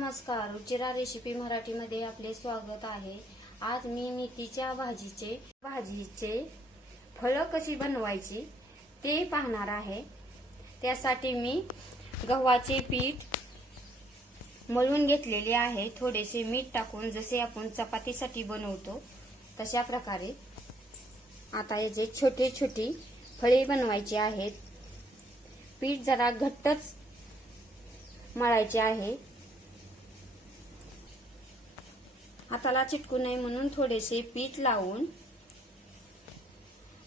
नमस्कार रुचिरा रेसिपी मराठीमध्ये आपले स्वागत आहे. आज मी मेथीच्या भाजीचे भाजीचे फळं कशी बनवायची ते पाहणार आहे. त्यासाठी मी गव्हाचे पीठ मळून घेतलेले आहे. थोडेसे मीठ टाकून जसे आपण चपातीसाठी बनवतो तशा प्रकारे. आता याचे छोटे छोटी फळे बनवायची आहेत पीठ जरा घट्टच मळायचे आहे. हाताला चिटकू नये म्हणून थोडेसे पीठ लावून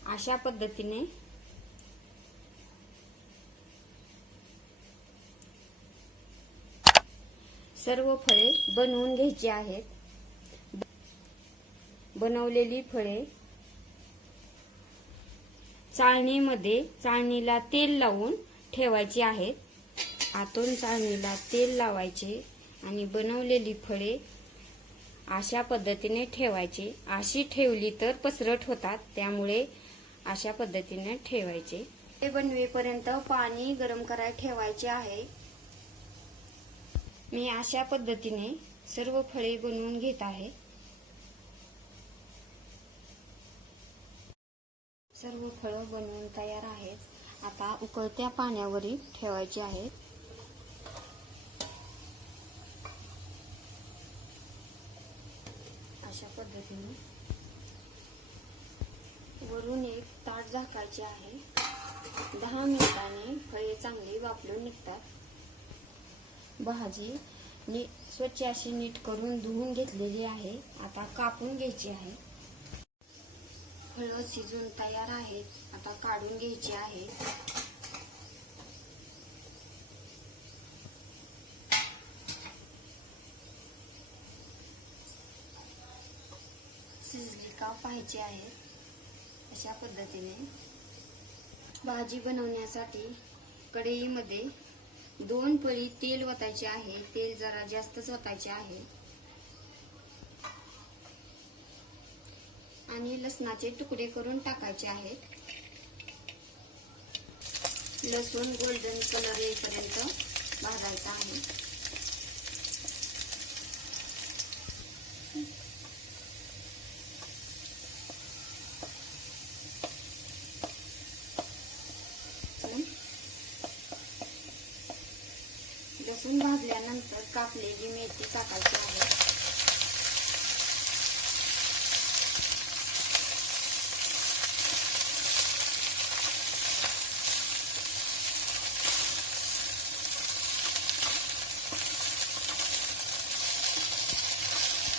अशा पद्धतीने सर्व फळे बनवून घ्यायची आहेत. बनवलेली फळे चाळणीमध्ये चाळणीला तेल लावून ठेवायची आहेत. आतून चाळणीला तेल लावायचे आणि बनवलेली फळे अशा पद्धतीने ठेवायची. अशी ठेवली तर पसरट होतात त्यामुळे अशा पद्धतीने ठेवायचे. ते बनवेपर्यंत पाणी गरम करायला ठेवायचे आहे. मी अशा पद्धतीने सर्व फळे बनवून घेत आहे. सर्व फळं बनवून तयार आहेत. आता उकळत्या पाण्यावरील ठेवायची आहेत. अशा पद्धतीने वरून एक ताट झाकायचे आहे. दहा मिनिटांनी फळे चांगली वापरून निघतात. भाजी नी स्वच्छ अशी नीट करून धुवून घेतलेली आहे. आता कापून घ्यायची आहे. फळं शिजून तयार आहेत. आता काढून घ्यायची आहे. शिजली का पाहिजे आहे अशा पद्धतीने भाजी बनवण्यासाठी कढईमध्ये दोन पळी तेल ओतायचे आहे. तेल जरा जास्तच ओतायचे आहे. आणि लसणाचे तुकडे करून टाकायचे आहेत. लसूण गोल्डन कलर येईपर्यंत भाजायचा आहे. लसूण भाजल्यानंतर कापलेली मेथी टाकायची आहे.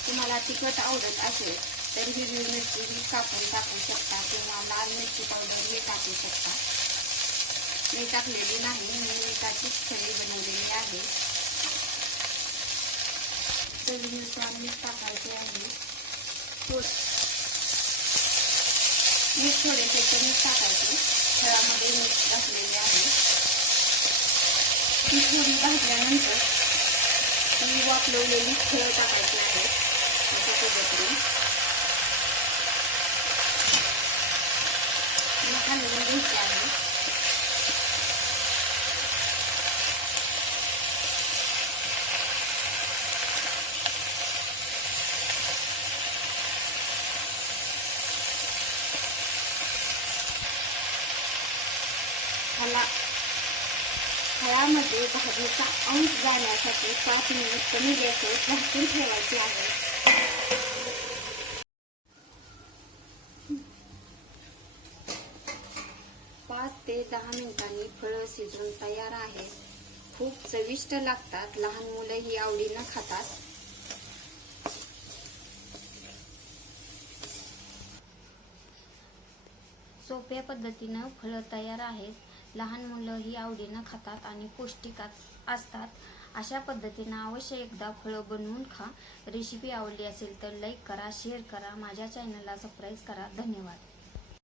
तुम्हाला तिखट आवडत असेल तर हिरवी मिरची ही कापून टाकू शकता किंवा लाल मिरची पावडर ही टाकू शकता. मी टाकलेली नाही मी मिठाचीच खडी बनवलेली आहे. चवीनुसार मीठ टाकायचे आहे. मीठ थोडेसे कमी टाकायचे. फळामध्ये मीठ घातलेले आहे. ती थोडी भाजल्यानंतर ती वापरलेली फळं टाकायची त्याच्यासोबत अशा पद्धतीने हलवून घ्यायची आहे फळा फळामध्ये भाजीचा अंश जाण्यासाठी पाच मिनिट कमी गॅसवर झाकून ठेवायचे आहे. पाच ते दहा मिनिटांनी फळं शिजून तयार आहेत. खूप चविष्ट लागतात. लहान मुलं ही आवडीनं खातात. सोप्या पद्धतीनं फळं तयार आहेत. लहान मुलं ही आवडीनं खातात आणि पौष्टिक असतात. अशा पद्धतीनं अवश्य एकदा फळं बनवून खा. रेसिपी आवडली असेल तर लाईक करा शेअर करा. माझ्या चॅनलला सबस्क्राईब करा. धन्यवाद.